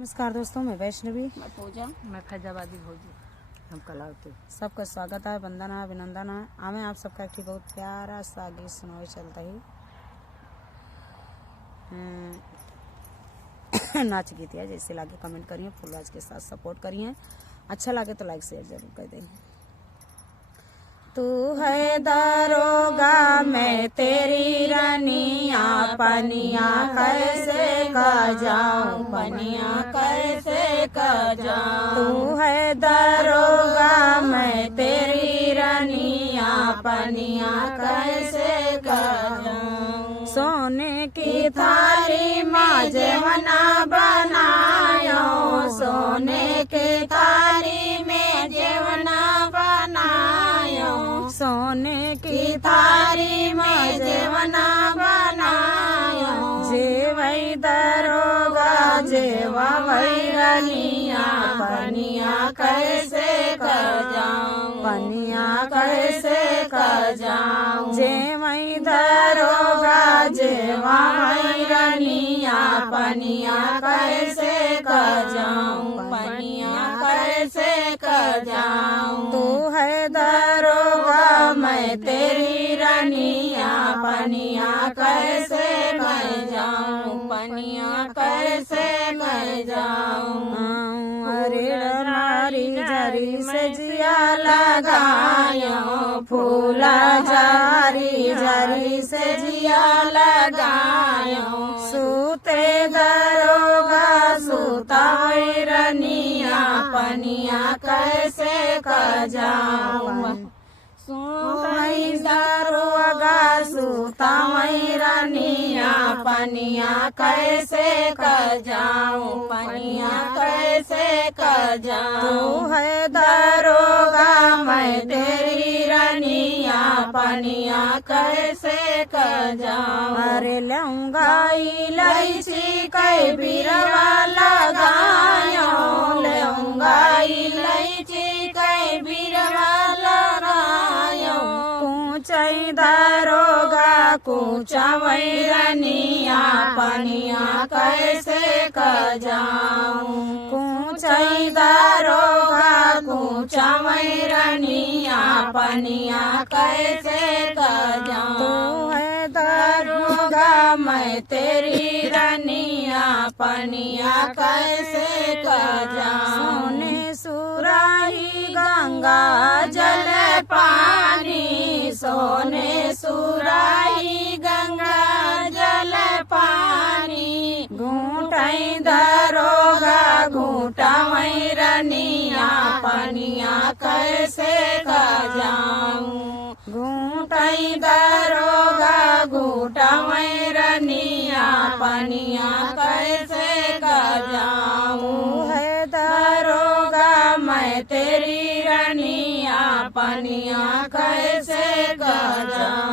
नमस्कार दोस्तों, मैं वैष्णवी, मैं पूजा, मैं फैजाबादी भौजी, हम कलावती। सबका स्वागत है, वंदना है, अभिनंदन है। हमें आप सबका एक बहुत प्यारा सा गीत सुनाए चलता ही नाच गीत है। जैसे लागे कमेंट करिए, फुल आवाज के साथ सपोर्ट करिए। अच्छा लगे तो लाइक शेयर जरूर कर दें। तू है दरोगा, मैं तेरी रानिया, पनिया कैसे का जाऊं, पनिया कैसे का जाऊं। तू है दरोगा, मैं तेरी रानिया, पनिया कैसे का जाऊं। सोने की थाली में जेवना बनायो, सोने की थाली में जेवना बनायो, सोने की थाली में जेवना बनायो। जेवई दरोगा, जेवा वही रानिया, पनिया कैसे कर जाऊं, पनिया कैसे कर जाऊं। जेवई दरोगा, जेवा वही रानिया, पनिया कैसे कर जाऊं, पनिया कैसे कर जाऊं। तू है दरोगा, मैं तेरी रानिया, पनिया कैसे कर जाऊं, पनिया कैसे कर जाऊं। अरे नारी जरी से जिया लगायो, फूला जारी जरी से जिया लगायो। सूते दरोगा, सूता रनिया, पनिया कैसे कर जाऊं। सोई दरोगा, सूता रनिया, पनिया कैसे कर जाऊं, पनिया कैसे कर जाऊं। तू है दरोगा, मैं तेरी रनिया, पनिया कैसे कर जाऊं। अरे लूंगा इलायची कई बिरवा लगायो, लूंगा इलायची कई बिरवा लगायो। कूचई दरोगा, कूचा वैरनिया, पनिया कैसे कर जाऊं। कूचई दरोगा, कूचा वैरनिया, पनिया कैसे कर जाऊं। तू है दरोगा, मैं तेरी रनिया, पनिया कैसे कर जाऊं। सोने सुराही गंगा जल पानी, सोने सुराही गंगा जल पानी। घूटाई दरोगा, घूटा रनिया, पनिया कैसे कर जाऊं। घूटाई दरोगा, घूटा रनिया, पनिया कैसे कर जाऊं। है दरोगा, मैं तेरी रनिया, पनिया कैसे कर जाऊं।